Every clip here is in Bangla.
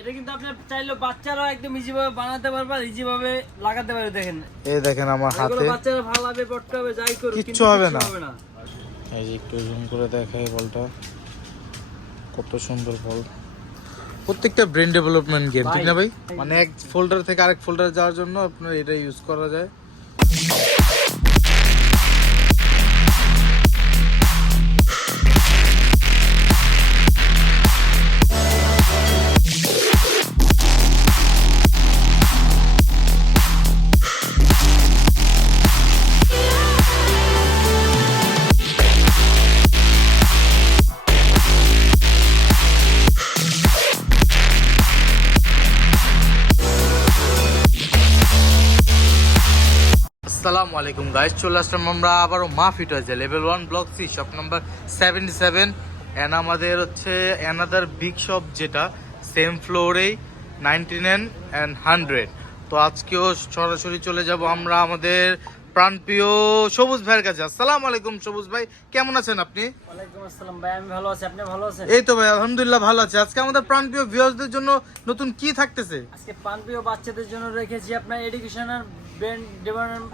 এটা কিন্তু আপনি চাইলে বাচ্চারাও একদম ইজি ভাবে বানাতে পারবে আর ইজি ভাবে লাগাতে পারবে দেখেন। এই দেখেন আমার হাতে। বাচ্চারা ভালো হবে যাই করুক কিচ্ছু হবে না। হবে না। এই যে একটু জুম করে দেখাই বলটা। কত সুন্দর বল। প্রত্যেকটা ব্রেন ডেভেলপমেন্ট গেম ঠিক না ভাই। মানে এক ফোল্ডার থেকে আরেক ফোল্ডার যাওয়ার জন্য আপনার এটা ইউজ করা যায়। আসসালামু আলাইকুম গাইস চলে আসলাম আমরা আবারও মা ফিট হয়েছে level one block C shop number seventy seven and আমাদের হচ্ছে অ্যানাদার বিগ শপ যেটা সেম ফ্লোরেই নাইনটি নাইন অ্যান্ড হান্ড্রেড তো আজকেও সরাসরি চলে যাব আমরা আমাদের প্রাণপ্রিয় সবুজ ভাইয়ের কাছে। আসসালামু আলাইকুম সবুজ ভাই। কেমন আছেন আপনি? ওয়ালাইকুম আসসালাম ভাই আমি ভালো আছি। আপনি ভালো আছেন? এই তো ভাই আলহামদুলিল্লাহ ভালো আছে। আজকে আমাদের প্রাণপ্রিয় ভিউয়ার্সদের জন্য নতুন কি থাকতেছে? আজকে পানপ্রিয় বাচ্চাদের জন্য রেখেছি আপনার এডুকেশনাল ব্রেন ডেভেলপমেন্ট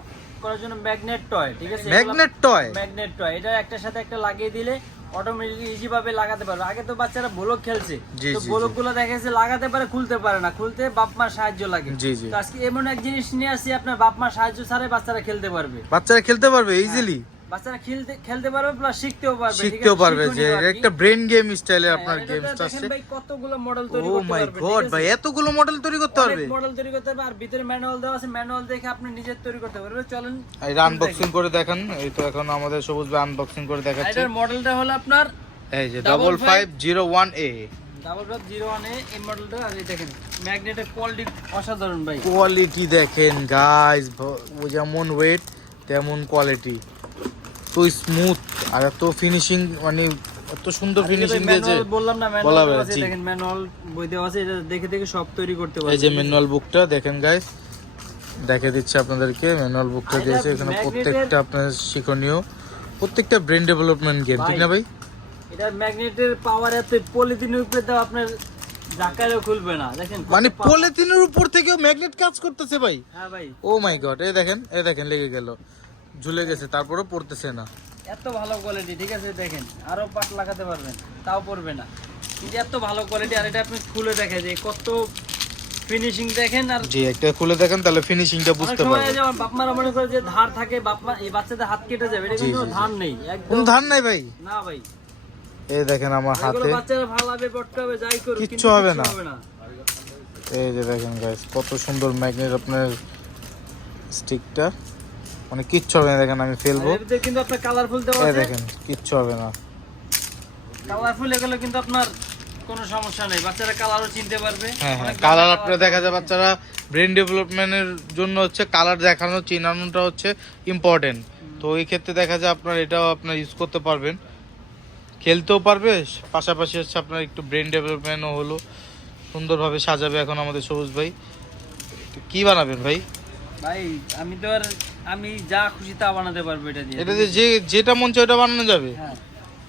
করার জন্য ম্যাগনেট টয় ঠিক আছে? ম্যাগনেট টয় ম্যাগনেট টয় এটা একটা সাথে একটা লাগিয়ে দিলে অটোমেটিকলি ইজি ভাবে লাগাতে পারবে। আগে তো বাচ্চারা ব্লক খেলছে। তো ব্লকগুলো দেখা যাচ্ছে লাগাতে পারে খুলতে পারে না। খুলতে বাপ মার সাহায্য লাগে। তো আজকে এমন এক জিনিস নিয়ে আসি আপনার বাপ মার সাহায্য ছাড়াই বাচ্চারা খেলতে পারবে। বাচ্চারা খেলতে পারবে ইজিলি বাচ্চারা খেলতে খেলতে পারবে প্লাস শিখতেও পারবে শিখতেও পারবে যে। একটা ব্রেন গেম স্টাইলে হ্যাঁ, আপনার গেমস দেখেন ভাই কতগুলো মডেল তৈরি করতে পারবে? ভাই এতগুলো মডেল তৈরি করতে পারবে? মডেল তৈরি করতে পারবে আর ভিতরে ম্যানুয়াল দেওয়া আছে ম্যানুয়াল দেখে আপনি তৈরি করতে পারবে চলেন আনবক্সিং করে দেখান এই তো এখন আমাদের সবুজ ভাই আনবক্সিং করে দেখাচ্ছে। এটার মডেলটা হলো আপনার এই যে double five zero one A double dot zero one এই মডেলটা আর দেখেন ম্যাগনেটের কোয়ালিটি অসাধারণ ভাই। কোয়ালিটি দেখেন গাইস যেমন ওয়েট তেমন কোয়ালিটি তো স্মুথ আর এত ফিনিশিং মানে এত সুন্দর ফিনিশিং দিয়েছে বললাম না ম্যানুয়াল আছে দেখেন ম্যানুয়াল বই দেওয়া আছে এটা দেখে দেখে সব তৈরি করতে এই যে ম্যানুয়াল বুকটা দেখেন গাইস দেখে দিচ্ছে আপনাদেরকে ম্যানুয়াল বুকটা দিয়েছে এখানে প্রত্যেকটা আপনার শিক্ষণীয় প্রত্যেকটা ব্রেন ডেভেলপমেন্ট গেম ঠিক না ভাই এটা ম্যাগনেটের পাওয়ার এত পলিথিনের উপরে দাও আপনার জাকায়ও খুলবে না দেখেন মানে পলিথিনের উপর থেকেও ম্যাগনেট কাজ করতেছে ভাই। হ্যাঁ ভাই। ও মাই গড এই দেখেন এই দেখেন লেগে গেল। ঝুলে গেছে তারপরেও পড়তেছে না। এত ভালো কোয়ালিটি ঠিক আছে দেখেন আরও পাট লাগাতে পারবেন তাও পড়বে না। কিন্তু এত ভালো কোয়ালিটি আর এটা আপনি খুলে দেখে যে কত ফিনিশিং দেখেন আর জি একটা খুলে দেখেন তাহলে ফিনিশিংটা বুঝতে পারবেন। যেমন মনে করে যে ধার থাকে বাপ মা এই বাচ্চাদের হাত কেটে যাবে এটা কিন্তু। ধার নেই কোনো একদম ধার নাই ভাই। না ভাই। এই দেখেন আমার এগুলো হাতে। বাচ্চারা ভালো হবে পড়তে হবে যাই করুক কিচ্ছু। হবে না। এই যে দেখেন গাইস কত সুন্দর ম্যাগনেট আপনার স্টিকটা মানে কিচ্ছু হবে না দেখেন আমি ফেলব। কিন্তু আপনার কালারফুল দেওয়া আছে। দেখেন কিচ্ছু হবে না। কালারফুল এগুলো কিন্তু আপনার কোনো সমস্যা নেই। বাচ্চারা কালারও চিনতে পারবে। হ্যাঁ হ্যাঁ কালার আপনারা দেখা যায় বাচ্চারা ব্রেন ডেভেলপমেন্টের জন্য হচ্ছে কালার দেখানো চিনানোটা হচ্ছে ইম্পর্টেন্ট তো ওই ক্ষেত্রে দেখা যায় আপনার এটাও আপনার ইউজ করতে পারবেন। খেলতেও পারবে পাশাপাশি হচ্ছে আপনার একটু ব্রেন ডেভেলপমেন্টও হলো। সুন্দরভাবে সাজাবে এখন আমাদের সবুজ ভাই। কি বানাবেন ভাই? ভাই আমি তো আর আমি যা খুশি তা বানাতে পারব এটা দিয়ে। এটা যে যেটা মন চায় ওটা বানানো যাবে? হ্যাঁ।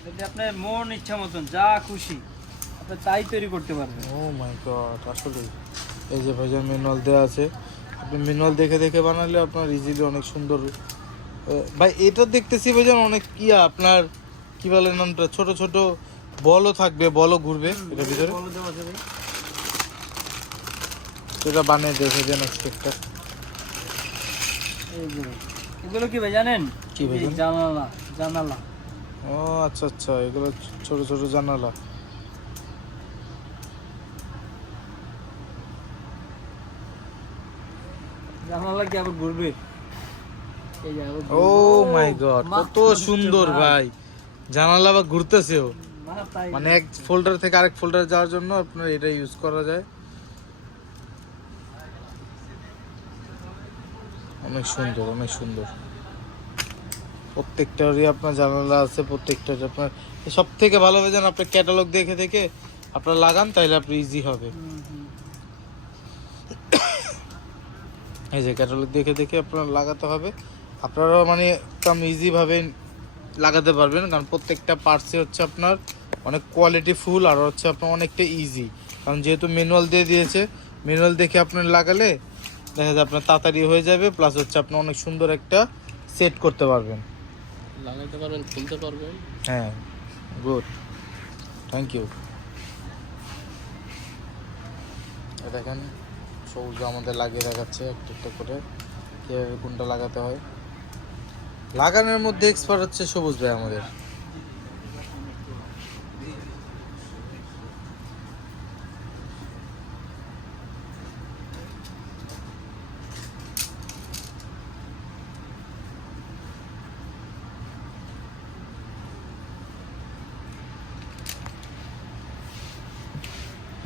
যদি আপনার মন ইচ্ছা মতন যা খুশি আপনি তাই তৈরি করতে পারবেন। ও মাই গড আসলে। এই যে ভাইজান ম্যানুয়াল দেওয়া আছে আপনি ম্যানুয়াল দেখে দেখে বানালে আপনার ইজিলি অনেক সুন্দর ভাই এটা দেখতেছি ভাইজান অনেক কি আপনার কি বলে নামটা ছোট ছোট বলও থাকবে বলও ঘুরবে এটার ভিতরে। সেটা বানিয়ে দেখে দেন একটা। যে ভাই। এগুলো কি ভাই জানেন? কি ভাই জানালা জানালা। ও আচ্ছা আচ্ছা এগুলো ছোট ছোট জানালা। জানালা কি আবার ঘুরবে? ও মাই গড কত সুন্দর ভাই। জানালা বা ঘুরতেছেও। মাথায় মানে এক ফোল্ডার থেকে আরেক ফোল্ডার যাওয়ার জন্য আপনার এটা ইউজ করা যায়। অনেক সুন্দর অনেক সুন্দর। প্রত্যেকটারই আপনার জানালা আছে প্রত্যেকটার আপনার সব থেকে ভালো হবে যেন আপনার ক্যাটালগ দেখে দেখে আপনার লাগান তাহলে আপনি ইজি হবে। এই যে ক্যাটালগ দেখে দেখে আপনার লাগাতে হবে। আপনারাও মানে একদম ইজিভাবে লাগাতে পারবেন, কারণ প্রত্যেকটা পার্টসই হচ্ছে আপনার অনেক কোয়ালিটি ফুল আর হচ্ছে আপনার অনেকটা ইজি কারণ যেহেতু ম্যানুয়াল দিয়ে দিয়েছে ম্যানুয়াল দেখে আপনার লাগালে দেখা যায় আপনার তাড়াতাড়ি হয়ে যাবে প্লাস হচ্ছে আপনি অনেক সুন্দর একটা সেট করতে পারবেন। লাগাইতে পারবেন খুলতে পারবেন। হ্যাঁ গুড থ্যাংক ইউ দেখেন সবুজ আমাদের লাগিয়ে দেখাচ্ছে একটা একটা করে কীভাবে কোনটা লাগাতে হয়। লাগানোর মধ্যে এক্সপার্ট হচ্ছে সবুজ ভাই আমাদের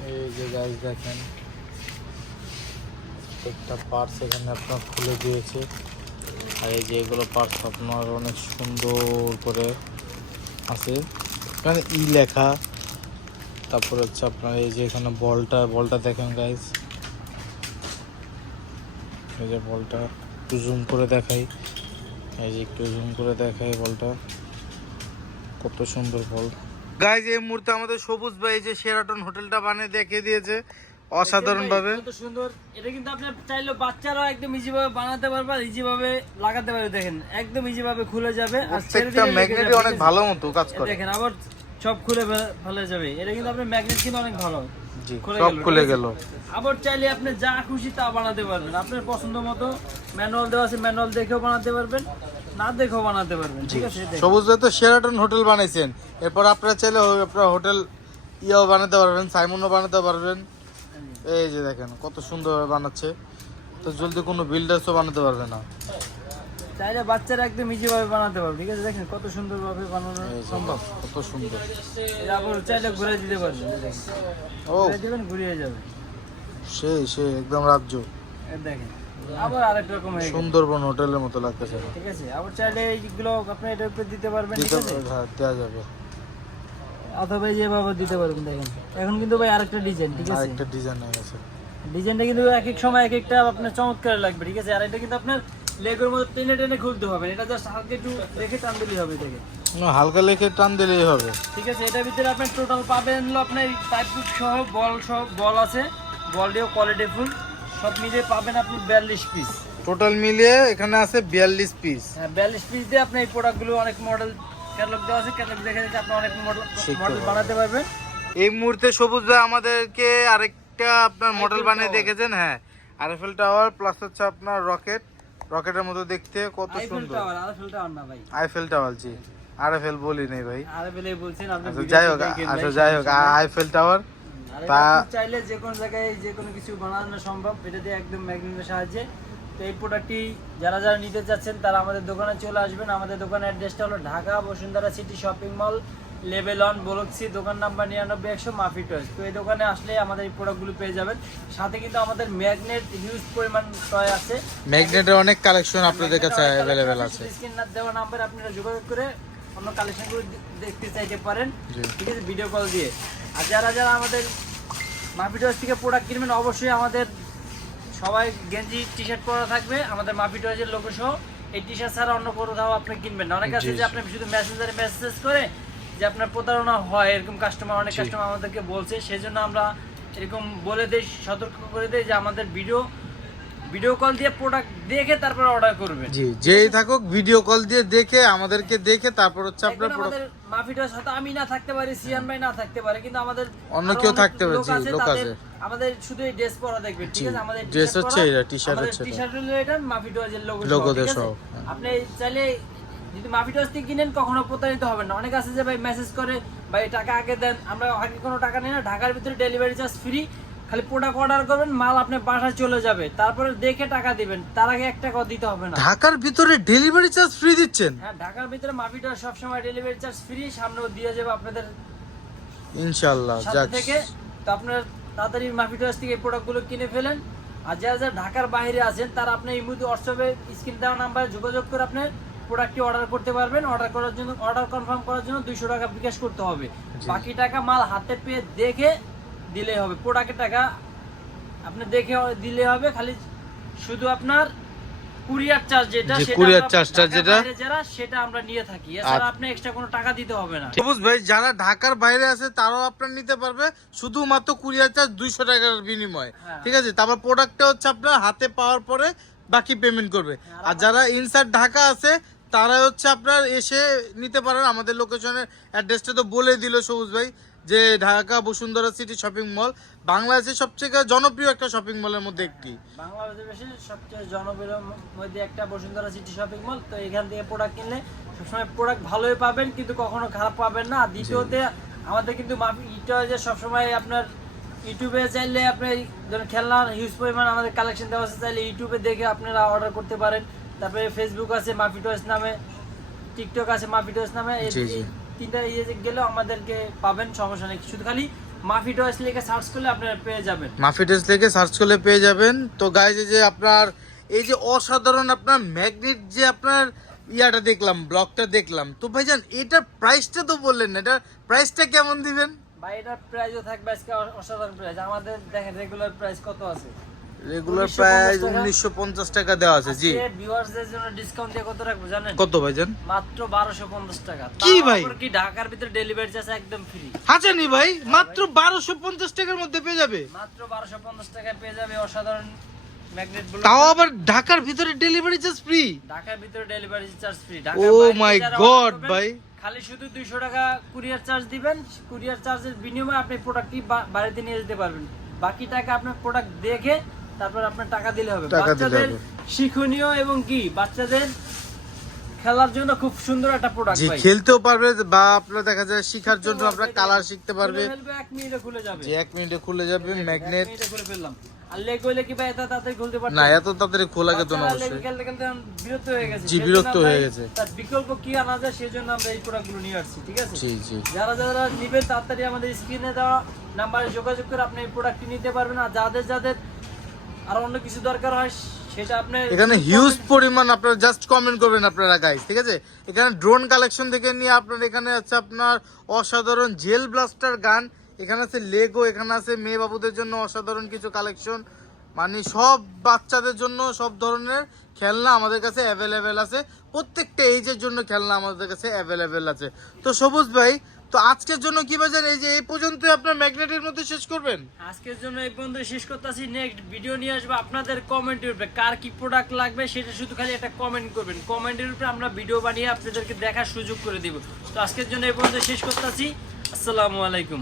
এই যে গাছ দেখেন, প্রত্যেকটা পার্টস এখানে আপনার খুলে দিয়েছে। আর এই যে এগুলো আপনার অনেক সুন্দর করে আছে। এখানে ই লেখা, তারপর হচ্ছে আপনার এই যে এখানে বলটা বলটা দেখেন গাইজ এই যে বলটা, একটু জুম করে দেখাই। এই যে একটু জুম করে দেখাই বলটা। কত সুন্দর বল। গাইজ এই মুহূর্তে আমাদের সবুজ ভাই যে শেরাটন হোটেলটা বানিয়ে দেখিয়ে দিয়েছে। অসাধারণ ভাবে সুন্দর। এটা কিন্তু আপনি চাইলে বাচ্চারা একদম ইজি ভাবে বানাতে পারবে আর ইজি ভাবে লাগাতে পারবে দেখেন। একদম ইজি ভাবে খুলে যাবে আর প্রত্যেকটা ম্যাগনেটই অনেক ভালো মতো কাজ করে। দেখেন আবার সব খুলে ফেলে যাবে। এটা কিন্তু আপনার ম্যাগনেট কিন্তু অনেক ভালো। জি সব খুলে গেল। আবার চাইলে আপনি যা খুশি তা বানাতে পারবেন। আপনার পছন্দ মতো ম্যানুয়াল দেওয়া আছে ম্যানুয়াল দেখেও বানাতে পারবেন। না বানাতে পারবেন ঠিক আছে? সবুজ তো শেরাটন হোটেল বানাইছেন। এরপর আপনারা চাইলে আপনারা হোটেল ইয়াও বানাতে পারবেন সাইমনও বানাতে পারবেন। এই যে দেখেন কত সুন্দরভাবে বানাচ্ছে। তো জলদি কোনো বিল্ডার্সও বানাতে পারবে না। চাইলে বাচ্চারা একদম ইজি ভাবে বানাতে পারবে ঠিক আছে? দেখেন কত সুন্দর ভাবে বানানো সম্ভব। কত সুন্দর। এটা আবার চাইলে ঘুরে দিতে পারবেন ও। দিবেন ঘুরিয়ে যাবে। সেই সেই একদম রাজ্য। দেখেন। আবার আরেক রকম হয়ে সুন্দরবন হোটেলের মতো লাগতেছে। ঠিক আছে আবার চাইলে এইগুলো আপনি এটার উপরে দিতে পারবেন ঠিক আছে? হ্যাঁ, দেওয়া যাবে। অথবা যেভাবে দিতে পারবেন দেখেন। এখন কিন্তু ভাই আরেকটা ডিজাইন ঠিক আছে? আরেকটা ডিজাইন হয়ে গেছে। ডিজাইনটা কিন্তু এক এক সময় এক একটা আপনার চমৎকার লাগবে ঠিক আছে? আর এটা কিন্তু আপনার লেগের মধ্যে টেনে টেনে খুলতে হবে এটা জাস্ট হালকা একটু রেখে টান দিলেই হবে দেখে না, হালকা লেখে টান দিলেই হবে। ঠিক আছে এটার ভিতরে আপনার টোটাল পাবেন হলো আপনার টাইপ সহ বল সহ বল আছে। বলটিও কোয়ালিটি ফুল সব মিলিয়ে পাবেন আপনি বিয়াল্লিশ পিস টোটাল মিলিয়ে এখানে আছে বিয়াল্লিশ পিস হ্যাঁ বিয়াল্লিশ পিস দিয়ে আপনি এই প্রোডাক্টগুলো অনেক মডেল ক্যাটালগ দেওয়া আছে। ক্যাটালগ দেখে দেখে আপনি অনেক মডেল মডেল বানাতে পারবেন। এই মুহূর্তে সবুজ ভাই আমাদেরকে আরেকটা আপনার মডেল বানিয়ে দেখেছেন হ্যাঁ। আরএফএল টাওয়ার প্লাস হচ্ছে আপনার রকেট রকেটের মতো দেখতে কত সুন্দর। টাওয়ার আইফেল টাওয়ার না ভাই। আইফেল টাওয়ার জি। আরএফএল বলি নেই ভাই। আইফেল বলছেন আপনি আচ্ছা যাই হোক আচ্ছা যাই হোক আইফেল টাওয়ার তা- চাইলে যে কোনো জায়গায় যে কোনো কিছু বানানো সম্ভব এটা দিয়ে একদম ম্যাগনেটের সাহায্যে। তো এই প্রোডাক্টটি যারা যারা নিতে চাচ্ছেন তারা আমাদের দোকানে চলে আসবেন। আমাদের দোকানের অ্যাড্রেসটা হলো Dhaka Bashundhara city shopping mall level one বলক্সি দোকান নাম্বার নিরানব্বই একশো মাফি টয়েস তো এই দোকানে আসলে আমাদের এই প্রোডাক্টগুলো পেয়ে যাবেন। সাথে কিন্তু আমাদের ম্যাগনেট হিউজ পরিমাণ টয় আছে। ম্যাগনেটের অনেক কালেকশন আপনাদের কাছে অ্যাভেলেবেল আছে। স্ক্রিন দেওয়া নাম্বার আপনারা যোগাযোগ করে অন্য কালেকশনগুলো দেখতে চাইতে পারেন। ঠিক আছে ভিডিও কল দিয়ে। আর যারা যারা আমাদের মাফিটস থেকে প্রোডাক্ট কিনবেন অবশ্যই আমাদের সবাই গেঞ্জি টি শার্ট পরা থাকবে আমাদের মাফিটসের লোগো সহ। এই টি শার্ট ছাড়া অন্য কোথাও আপনি কিনবেন না। অনেক আছে যে আপনি শুধু মেসেঞ্জারে মেসেজ করে যে আপনার প্রতারণা হয় এরকম কাস্টমার অনেক কাস্টমার আমাদেরকে বলছে। সেই জন্য আমরা এরকম বলে দেই সতর্ক করে দেই যে আমাদের ভিডিও ভিডিও কল দিয়ে প্রোডাক্ট দেখে তারপরে অর্ডার করবেন জি যেই থাকুক ভিডিও কল দিয়ে দেখে আমাদেরকে দেখে তারপর হচ্ছে আপনার আমাদের মাফিটার সাথে আমি না থাকতে পারি সিয়ান ভাই না থাকতে পারে কিন্তু আমাদের অন্য কেউ থাকতে পারে, জি, লোক আছে। আমাদের শুধু এই ড্রেস পরা দেখবেন ঠিক আছে আমাদের dress হচ্ছে এটা, t-shirt হচ্ছে টি-শার্ট হলো এটা মাফিটোয়াজের লোগো? সহ, হ্যাঁ। আপনি চাইলে যদি মাফিটোয়াজ থেকে কিনেন কখনো প্রতারিত হবেন না অনেক আছে যে ভাই মেসেজ করে ভাই টাকা আগে দেন আমরা আগে কোনো টাকা নেই না ঢাকার ভিতরে ডেলিভারি চার্জ ফ্রি খালি প্রোডাক্ট অর্ডার করবেন মাল আপনার বাসায় চলে যাবে। তারপরে দেখে টাকা দিবেন। তার আগে এক টাকাও দিতে হবে না। ঢাকার ভিতরে ডেলিভারি চার্জ ফ্রি দিচ্ছেন? হ্যাঁ ঢাকার ভিতরে মাফিটা সবসময় ডেলিভারি চার্জ ফ্রি সামনেও দিয়ে যাবে আপনাদের ইনশাল্লাহ সাথে যাক। থেকে। তো আপনার তাড়াতাড়ি মাফিটাস থেকে এই প্রোডাক্টগুলো কিনে ফেলেন। আর যারা যারা ঢাকার বাইরে আছেন তারা আপনি এই মুহূর্তে হোয়াটসঅ্যাপে স্ক্রিন দেওয়া নাম্বারে যোগাযোগ করে আপনি প্রোডাক্টটি অর্ডার করতে পারবেন। অর্ডার করার জন্য অর্ডার কনফার্ম করার জন্য দুইশো টাকা বিকাশ করতে হবে। বাকি টাকা মাল হাতে পেয়ে দেখে দিলেই হবে। প্রোডাক্টের টাকা আপনি দেখে দিলে হবে খালি শুধু আপনার কুরিয়ার চার্জ যেটা আমরা চার্জটা যেটা- যারা সেটা আমরা নিয়ে থাকি। এছাড়া আচ্ছা। আপনি এক্সট্রা কোনো টাকা দিতে হবে না। সবুজ ভাই যারা ঢাকার বাইরে আছে তারাও আপনার নিতে পারবে। শুধুমাত্র কুরিয়ার চার্জ দুইশো টাকার বিনিময়ে। হ্যাঁ। ঠিক আছে? তারপর প্রোডাক্টটা হচ্ছে আপনার হাতে পাওয়ার পরে বাকি পেমেন্ট করবে। আর যারা ইনসাইড ঢাকা আছে তারা হচ্ছে আপনার এসে নিতে পারেন। আমাদের লোকেশনের অ্যাড্রেসটা তো বলে দিল সবুজ ভাই। যে Dhaka Bashundhara city shopping mall বাংলাদেশের সবচেয়ে জনপ্রিয় একটা শপিং মলের মধ্যে একটি। বাংলাদেশের সবচেয়ে জনপ্রিয় মধ্যে একটা বসুন্ধরা সিটি শপিং মল তো এখান থেকে প্রোডাক্ট কিনলে সবসময় প্রোডাক্ট ভালোই পাবেন কিন্তু কখনো খারাপ পাবেন না। দ্বিতীয়তে আমাদের কিন্তু ইটা যে সবসময় আপনার ইউটিউবে চাইলে আপনি ধরেন খেলনার হিউজ পরিমাণ আমাদের কালেকশন দেওয়া আছে চাইলে ইউটিউবে দেখে আপনারা অর্ডার করতে পারেন। তারপরে ফেসবুক আছে মাফি টয়েস নামে টিকটক আছে মাফি টয়েস নামে তিনটা ইয়ে গেলেও আমাদেরকে পাবেন সমস্যা নেই। শুধু খালি মাফি টয়েস লিখে সার্চ করলে আপনারা পেয়ে যাবেন। মাফিটেস থেকে সার্চ করলে পেয়ে যাবেন। তো গাইজ যে আপনার এই যে অসাধারণ আপনার ম্যাগনেট যে আপনার ইয়াটা দেখলাম ব্লকটা দেখলাম। তো ভাইজান এটার প্রাইসটা তো বললেন না এটার প্রাইসটা কেমন দিবেন? বা এটার প্রাইসও থাকবে আজকে অসাধারণ প্রাইস আমাদের দেখেন রেগুলার প্রাইস কত আছে? রেগুলার প্রাইস টাকা। উনিশশো পঞ্চাশ টাকা দেওয়া আছে জি। আজকে ভিউয়ার্সদের জন্য ডিসকাউন্ট দিয়ে কত রাখব জানেন? কত ভাইজান? মাত্র 1250 টাকা। কি ভাই? কি ঢাকার ভিতরে ডেলিভারি চার্জ একদম ফ্রি হাজানি ভাই? মাত্র বারোশো পঞ্চাশ টাকার মধ্যে পেয়ে যাবে। মাত্র 1250 টাকায় পেয়ে যাবে অসাধারণ ম্যাগনেট তাও আবার ঢাকার ভিতরে ডেলিভারি চার্জ ফ্রি ঢাকার ভিতরে delivery charge free Oh my God, ভাই। খালি শুধু 200 টাকা কুরিয়ার চার্জ দিবেন। কুরিয়ার চার্জের বিনিময়ে আপনি প্রোডাক্টটি বাড়িতে নিয়ে যেতে পারবেন। বাকি টাকা আপনার প্রোডাক্ট দেখে তারপর আপনার টাকা দিলে হবে। বাচ্চাদের শিক্ষণীয় এবং কি বাচ্চাদের খেলার জন্য খুব সুন্দর একটা প্রোডাক্ট খেলতেও পারবে বা আপনার দেখা যায় শিখার জন্য আপনার কালার শিখতে পারবে। এক মিনিটে খুলে যাবে। এক মিনিটে খুলে যাবে ম্যাগনেট খুলে ফেললাম। আর লেগ হইলে কি ভাই এত তাড়াতাড়ি খুলতে না এত তাড়াতাড়ি খোলা না অবশ্যই। খেলতে খেলতে বিরক্ত হয়ে গেছে। জি, বিরক্ত হয়ে গেছে। তার বিকল্প কি আনা যায় সেজন্য আমরা এই প্রোডাক্টগুলো নিয়ে আসছি ঠিক আছে? জি জি। যারা যারা নিবেন তাড়াতাড়ি আমাদের স্ক্রিনে দেওয়া নাম্বারে যোগাযোগ করে আপনি এই প্রোডাক্টটি নিতে পারবেন। আর যাদের যাদের আর অন্য কিছু দরকার হয় সেটা আপনি এখানে হিউজ পরিমাণ আপনারা জাস্ট কমেন্ট করবেন আপনারা গাইস ঠিক আছে? এখানে ড্রোন কালেকশন থেকে নিয়ে আপনার এখানে আছে আপনার অসাধারণ জেল ব্লাস্টার গান এখানে আছে লেগো এখানে আছে মেয়ে বাবুদের জন্য অসাধারণ কিছু কালেকশন মানে সব বাচ্চাদের জন্য সব ধরনের খেলনা আমাদের কাছে অ্যাভেলেবেল আছে। প্রত্যেকটা এইজের জন্য খেলনা আমাদের কাছে অ্যাভেলেবেল আছে। তো সবুজ ভাই তো আজকের জন্য কি বাজার এই যে এই পর্যন্ত আপনার ম্যাগনেটের মধ্যে শেষ করবেন? আজকের জন্য এই পর্যন্ত শেষ করতেছি। নেক্সট ভিডিও নিয়ে আসবে আপনাদের কমেন্টের উপরে। কার কি প্রোডাক্ট লাগবে সেটা শুধু খালি একটা কমেন্ট করবেন। কমেন্টের উপরে আমরা ভিডিও বানিয়ে আপনাদেরকে দেখার সুযোগ করে দিব। তো আজকের জন্য এই পর্যন্ত শেষ করতেছি। আসসালামু আলাইকুম।